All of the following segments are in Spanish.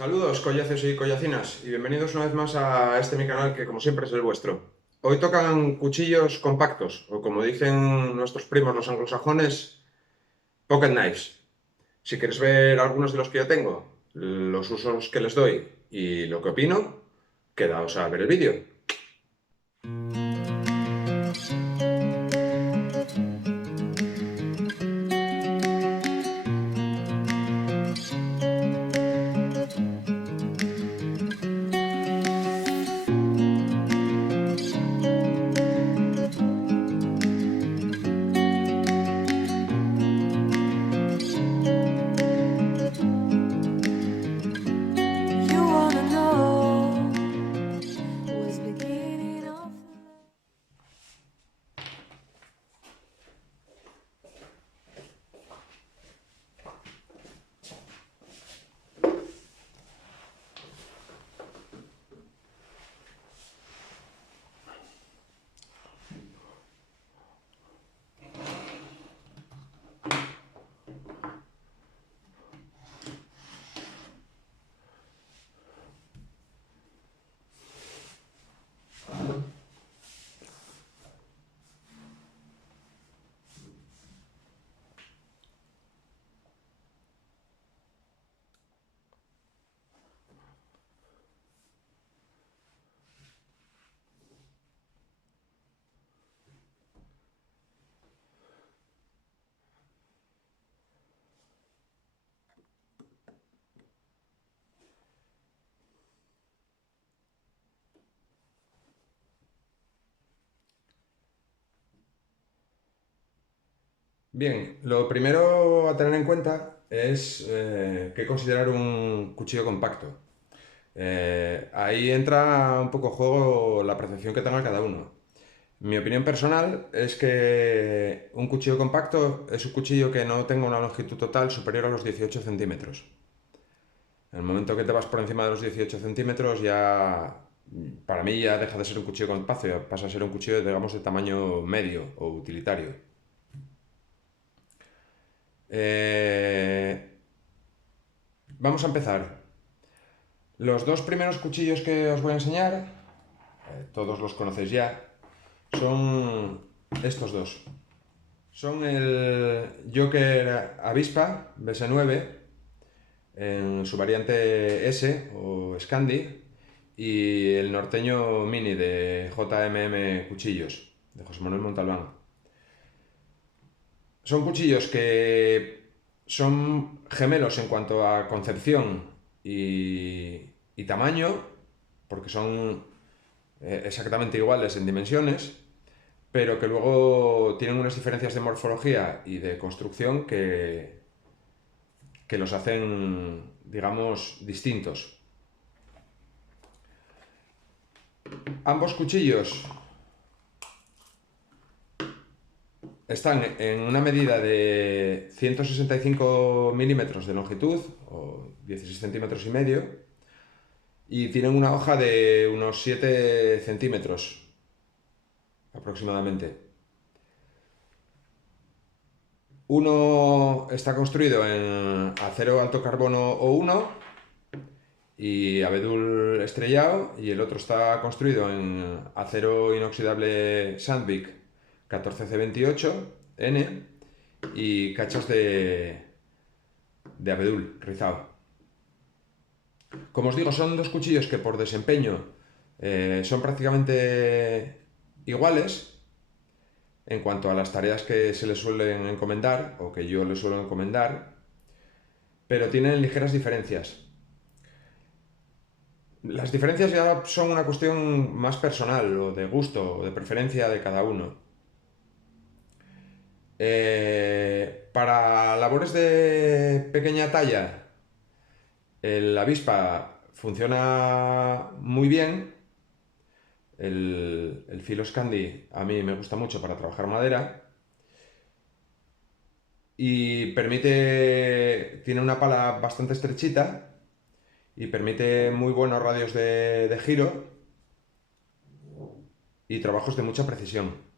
Saludos, collaces y collacinas, y bienvenidos una vez más a este mi canal que como siempre es el vuestro. Hoy tocan cuchillos compactos, o como dicen nuestros primos los anglosajones, pocket knives. Si quieres ver algunos de los que yo tengo, los usos que les doy y lo que opino, quedaos a ver el vídeo. You wanna know who's beginning of Bien, lo primero a tener en cuenta es qué considerar un cuchillo compacto. Ahí entra un poco en juego la percepción que tenga cada uno. Mi opinión personal es que un cuchillo compacto es un cuchillo que no tenga una longitud total superior a los 18 centímetros. En el momento que te vas por encima de los 18 centímetros ya, para mí ya deja de ser un cuchillo compacto, ya pasa a ser un cuchillo, digamos, de tamaño medio o utilitario. Eh, Vamos a empezar. Los dos primeros cuchillos que os voy a enseñar, todos los conocéis ya, son estos dos. Son el Joker Avispa BS9 en su variante S o Scandi y el norteño Mini de JMM Cuchillos de José Manuel Montalbán. Son cuchillos que son gemelos en cuanto a concepción y tamaño, porque son exactamente iguales en dimensiones, pero que luego tienen unas diferencias de morfología y de construcción que los hacen, digamos, distintos. Ambos cuchillos están en una medida de 165 milímetros de longitud, o 16 centímetros y medio, y tienen una hoja de unos 7 centímetros aproximadamente. Uno está construido en acero alto carbono O1 y abedul estrellado, y el otro está construido en acero inoxidable Sandvik 14C28N y cachas de abedul rizado. Como os digo, son dos cuchillos que por desempeño son prácticamente iguales en cuanto a las tareas que se les suelen encomendar o que yo les suelo encomendar, pero tienen ligeras diferencias. Las diferencias ya son una cuestión más personal o de gusto o de preferencia de cada uno. Para labores de pequeña talla, el avispa funciona muy bien. El filo Scandi a mí me gusta mucho para trabajar madera y tiene una pala bastante estrechita y permite muy buenos radios de giro y trabajos de mucha precisión.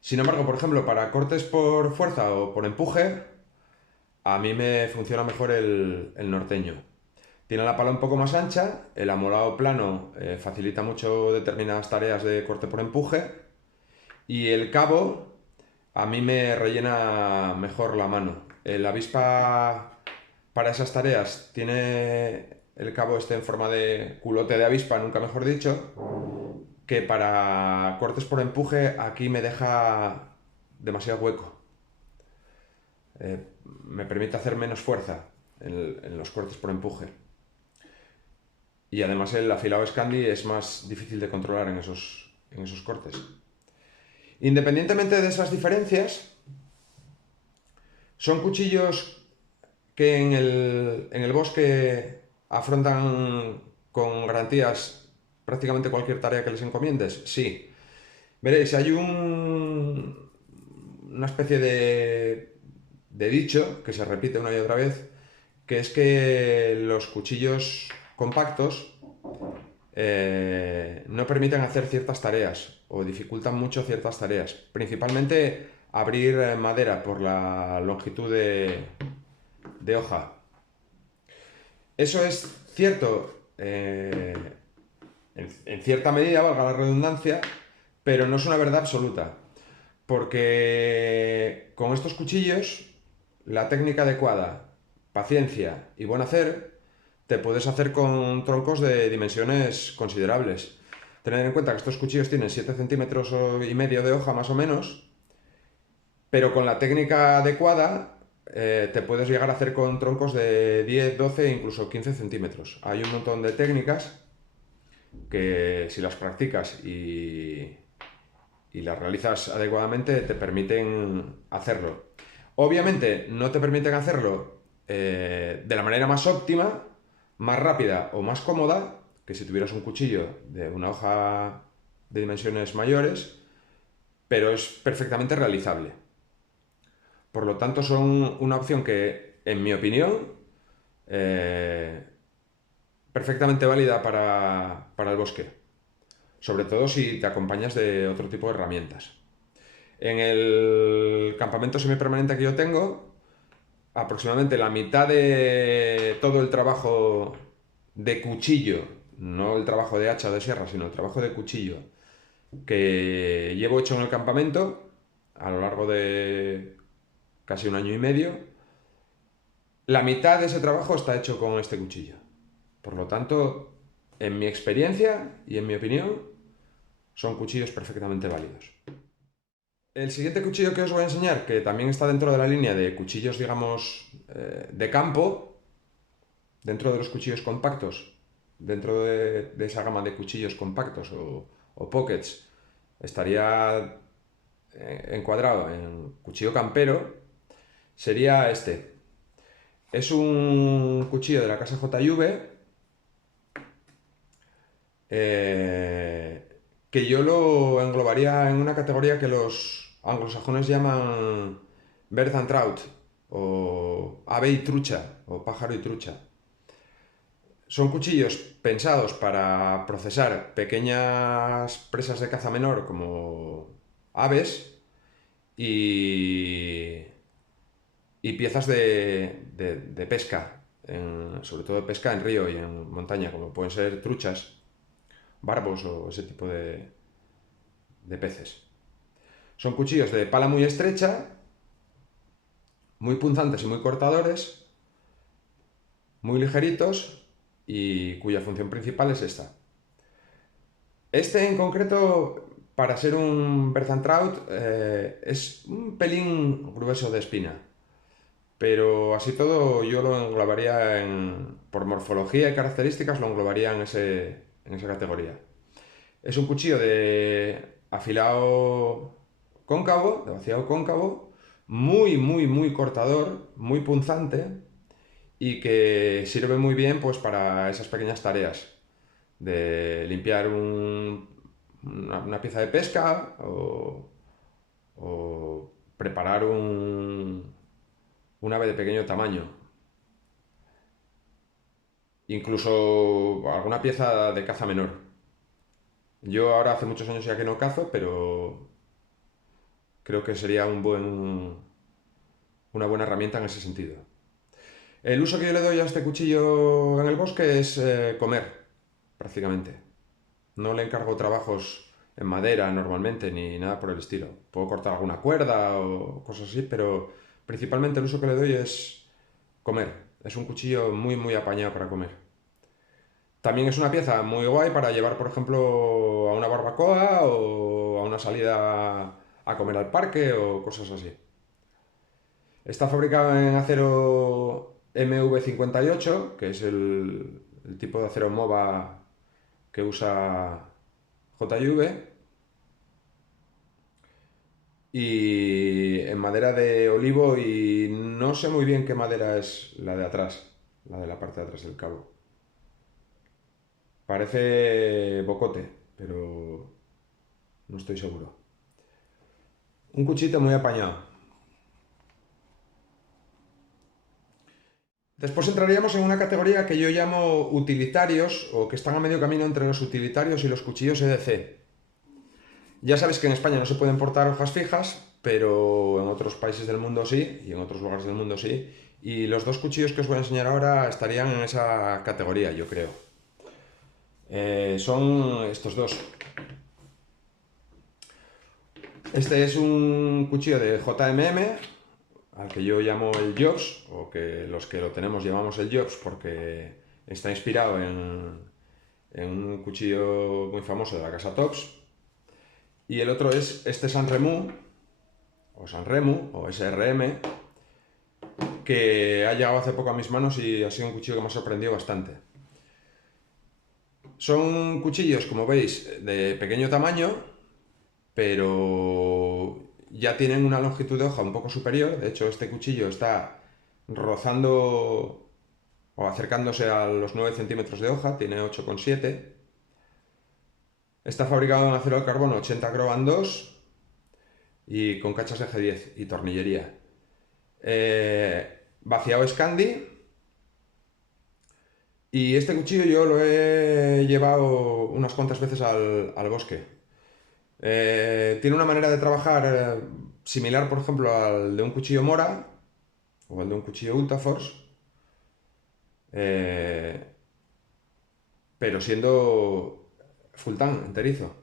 Sin embargo, por ejemplo, para cortes por fuerza o por empuje, a mí me funciona mejor el norteño. Tiene la pala un poco más ancha, el amolado plano facilita mucho determinadas tareas de corte por empuje y el cabo a mí me rellena mejor la mano. El avispa para esas tareas tiene el cabo este en forma de culote de avispa, nunca mejor dicho, que para cortes por empuje aquí me deja demasiado hueco. Me permite hacer menos fuerza en los cortes por empuje. Y además el afilado Scandi es más difícil de controlar en esos cortes. Independientemente de esas diferencias, son cuchillos que en el bosque afrontan con garantías prácticamente cualquier tarea que les encomiendes. Sí. Veréis, hay una especie de dicho que se repite una y otra vez, que es que los cuchillos compactos no permiten hacer ciertas tareas o dificultan mucho ciertas tareas, principalmente abrir madera por la longitud de hoja. Eso es cierto en cierta medida, valga la redundancia, pero no es una verdad absoluta, porque con estos cuchillos la técnica adecuada, paciencia y buen hacer, te puedes hacer con troncos de dimensiones considerables. Tened en cuenta que estos cuchillos tienen 7 centímetros y medio de hoja más o menos, pero con la técnica adecuada te puedes llegar a hacer con troncos de 10, 12 e incluso 15 centímetros. Hay un montón de técnicas que si las practicas y las realizas adecuadamente te permiten hacerlo. Obviamente no te permiten hacerlo de la manera más óptima, más rápida o más cómoda que si tuvieras un cuchillo de una hoja de dimensiones mayores, pero es perfectamente realizable. Por lo tanto, son una opción que, en mi opinión, perfectamente válida para el bosque, sobre todo si te acompañas de otro tipo de herramientas. En el campamento semipermanente que yo tengo, aproximadamente la mitad de todo el trabajo de cuchillo, no el trabajo de hacha o de sierra, sino el trabajo de cuchillo que llevo hecho en el campamento a lo largo de casi un año y medio, la mitad de ese trabajo está hecho con este cuchillo. Por lo tanto, en mi experiencia y en mi opinión, son cuchillos perfectamente válidos. El siguiente cuchillo que os voy a enseñar, que también está dentro de la línea de cuchillos, digamos, de campo, dentro de los cuchillos compactos, dentro de esa gama de cuchillos compactos o pockets, estaría encuadrado en cuchillo campero, sería este. Es un cuchillo de la casa JV que yo lo englobaría en una categoría que los anglosajones llaman bird and trout, o ave y trucha, o pájaro y trucha. Son cuchillos pensados para procesar pequeñas presas de caza menor como aves y, y piezas de pesca, sobre todo de pesca en río y en montaña, como pueden ser truchas, barbos o ese tipo de peces. Son cuchillos de pala muy estrecha, muy punzantes y muy cortadores, muy ligeritos y cuya función principal es esta. Este en concreto, para ser un Berthantraut, es un pelín grueso de espina, pero así todo yo lo englobaría por morfología y características, lo englobaría en esa categoría. Es un cuchillo de afilado cóncavo, de vaciado cóncavo, muy cortador, muy punzante y que sirve muy bien pues para esas pequeñas tareas de limpiar una pieza de pesca o preparar un ave de pequeño tamaño. Incluso alguna pieza de caza menor. Yo ahora hace muchos años ya que no cazo, pero creo que sería una buena herramienta en ese sentido. El uso que yo le doy a este cuchillo en el bosque es comer, prácticamente. No le encargo trabajos en madera normalmente ni nada por el estilo. Puedo cortar alguna cuerda o cosas así, pero principalmente el uso que le doy es comer. Es un cuchillo muy, muy apañado para comer. También es una pieza muy guay para llevar, por ejemplo, a una barbacoa o a una salida a comer al parque o cosas así. Está fabricado en acero MV58, que es el tipo de acero MOVA que usa JV, y en madera de olivo, y no sé muy bien qué madera es la de atrás, la de la parte de atrás del cabo. Parece bocote, pero no estoy seguro. Un cuchito muy apañado. Después entraríamos en una categoría que yo llamo utilitarios, o que están a medio camino entre los utilitarios y los cuchillos EDC. Ya sabes que en España no se pueden portar hojas fijas, pero en otros países del mundo sí, y en otros lugares del mundo sí. Y los dos cuchillos que os voy a enseñar ahora estarían en esa categoría, yo creo. Son estos dos. Este es un cuchillo de JMM, al que yo llamo el Jobs, o que los que lo tenemos llamamos el Jobs porque está inspirado en un cuchillo muy famoso de la casa Tops. Y el otro es este Sanremo, o SRM, que ha llegado hace poco a mis manos y ha sido un cuchillo que me ha sorprendido bastante. Son cuchillos, como veis, de pequeño tamaño, pero ya tienen una longitud de hoja un poco superior. De hecho, este cuchillo está rozando o acercándose a los 9 centímetros de hoja, tiene 8,7. Está fabricado en acero de carbono 80 Groban 2 y con cachas de G10 y tornillería. Vaciado Scandi. Y este cuchillo yo lo he llevado unas cuantas veces al bosque. Tiene una manera de trabajar similar, por ejemplo, al de un cuchillo Mora o al de un cuchillo Ultaforce, eh, pero siendo full tan, enterizo.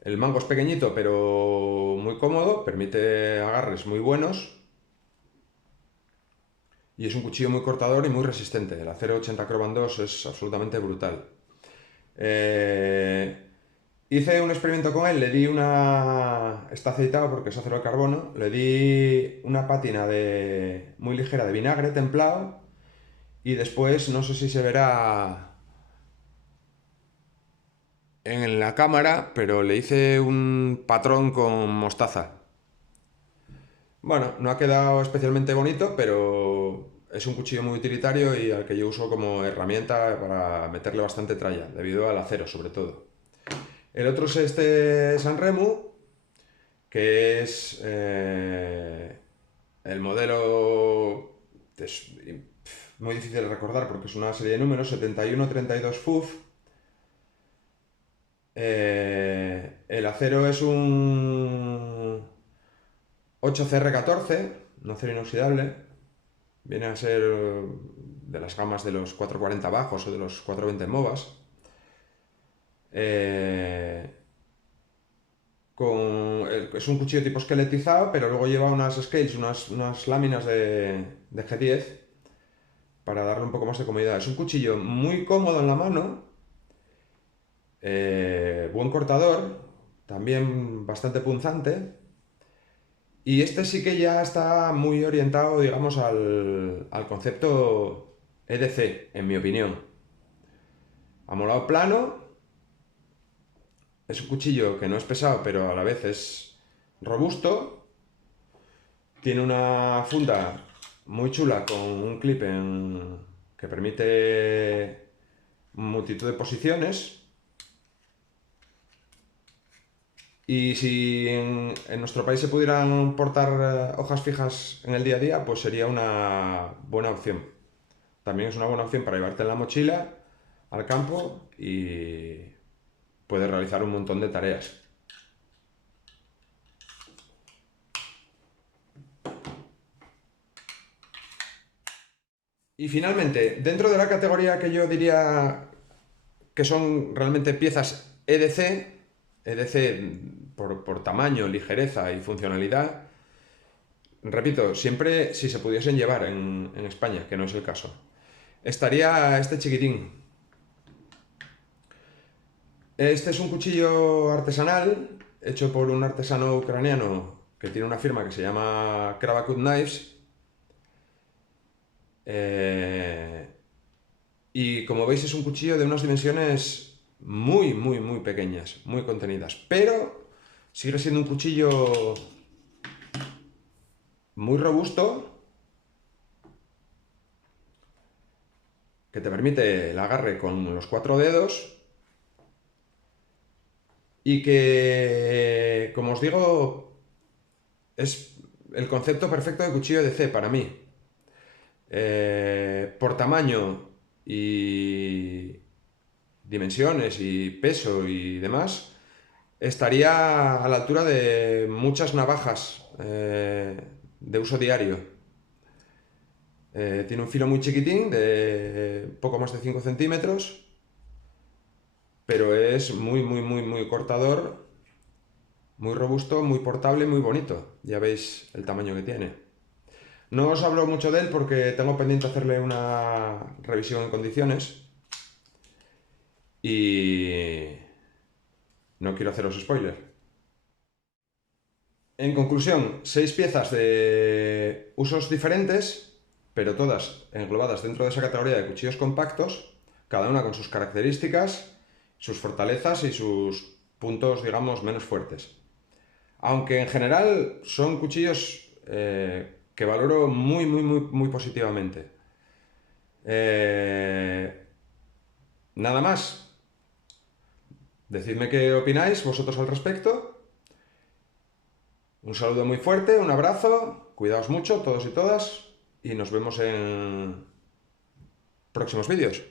El mango es pequeñito, pero muy cómodo, permite agarres muy buenos y es un cuchillo muy cortador y muy resistente. El acero 80 Croban 2 es absolutamente brutal. Hice un experimento con él, le di una... Está aceitado porque es acero de carbono. Le di una pátina muy ligera de vinagre templado y después, no sé si se verá en la cámara, pero le hice un patrón con mostaza. Bueno, no ha quedado especialmente bonito, pero es un cuchillo muy utilitario y al que yo uso como herramienta para meterle bastante tralla, debido al acero sobre todo. El otro es este Sanremo, que es el modelo, es muy difícil de recordar porque es una serie de números, 7132 FUF. El acero es un 8CR14, un acero inoxidable. Viene a ser de las gamas de los 440 bajos o de los 420 MOVAs. Es un cuchillo tipo esqueletizado, pero luego lleva unas scales, unas láminas de G10 para darle un poco más de comodidad. Es un cuchillo muy cómodo en la mano, buen cortador, también bastante punzante. Y este sí que ya está muy orientado, digamos, al concepto EDC, en mi opinión. Amolado plano, es un cuchillo que no es pesado, pero a la vez es robusto. Tiene una funda muy chula con un clip que permite multitud de posiciones. Y si en nuestro país se pudieran portar hojas fijas en el día a día, pues sería una buena opción. También es una buena opción para llevarte en la mochila al campo y puedes realizar un montón de tareas. Y finalmente, dentro de la categoría que yo diría que son realmente piezas EDC, EDC por tamaño, ligereza y funcionalidad, repito, siempre si se pudiesen llevar en España, que no es el caso, estaría este chiquitín. Este es un cuchillo artesanal hecho por un artesano ucraniano que tiene una firma que se llama Kravakut Knives. Eh, y como veis es un cuchillo de unas dimensiones muy pequeñas, muy contenidas. Pero sigue siendo un cuchillo muy robusto que te permite el agarre con los 4 dedos y que, como os digo, es el concepto perfecto de cuchillo de C para mí. Por tamaño y dimensiones y peso y demás, estaría a la altura de muchas navajas de uso diario. Tiene un filo muy chiquitín, de poco más de 5 centímetros, pero es muy cortador, muy robusto, muy portable, muy bonito. Ya veis el tamaño que tiene. No os hablo mucho de él porque tengo pendiente hacerle una revisión en condiciones y no quiero haceros spoiler. En conclusión, 6 piezas de usos diferentes, pero todas englobadas dentro de esa categoría de cuchillos compactos, cada una con sus características, sus fortalezas y sus puntos, digamos, menos fuertes. Aunque en general son cuchillos que valoro muy positivamente. Nada más. Decidme qué opináis vosotros al respecto. Un saludo muy fuerte, un abrazo, cuidaos mucho todos y todas y nos vemos en próximos vídeos.